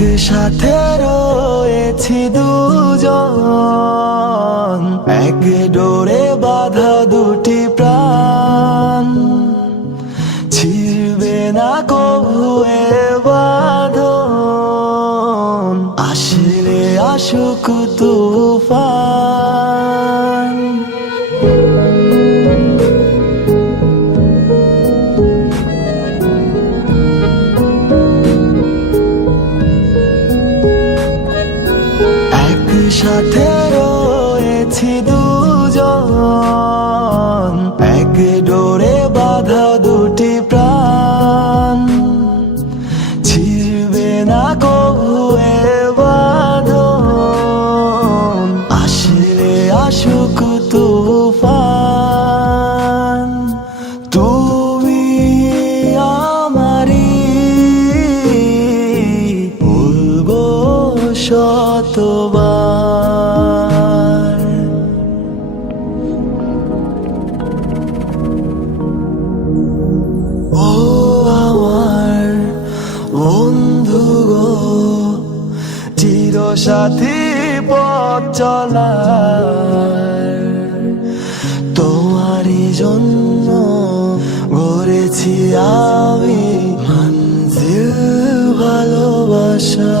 একসাথে রয়েছি দুজন, এক ডোরে বাঁধা দুটি প্রাণ, ছিড়বে না কভু এ বাঁধন, আসলে আসুক তুফান। একসাথে রয়েছি দুজন, এক ডোরে বাঁধা দুটি প্রাণ, ছিড়বে না কভু এ বাঁধন, আসলে আসুক তুফান। তুমি আমারি, বলবো শতবার। ও আমার বন্ধু গো, চিরসাথী পথ চলার, তোমারই জন্য গড়েছি আমি মঞ্জিল ভালোবাসা।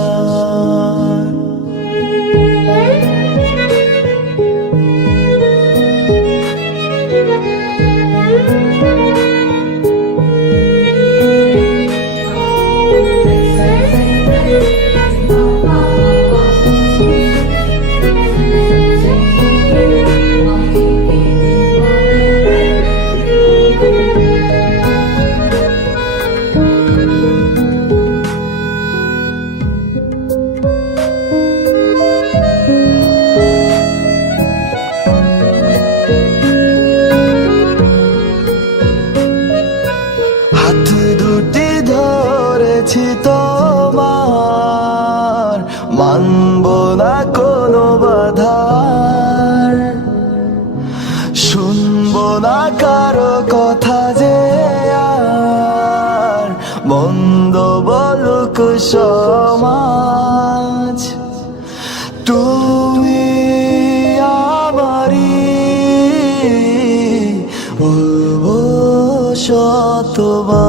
হাত দুটি ধরেছি তোমার, মানব না কোনো বাধার, শুনবো না কারো কথা যে আর, মন্দ বলুক সমাজ। তুমি আমারি, বলবো শতবার।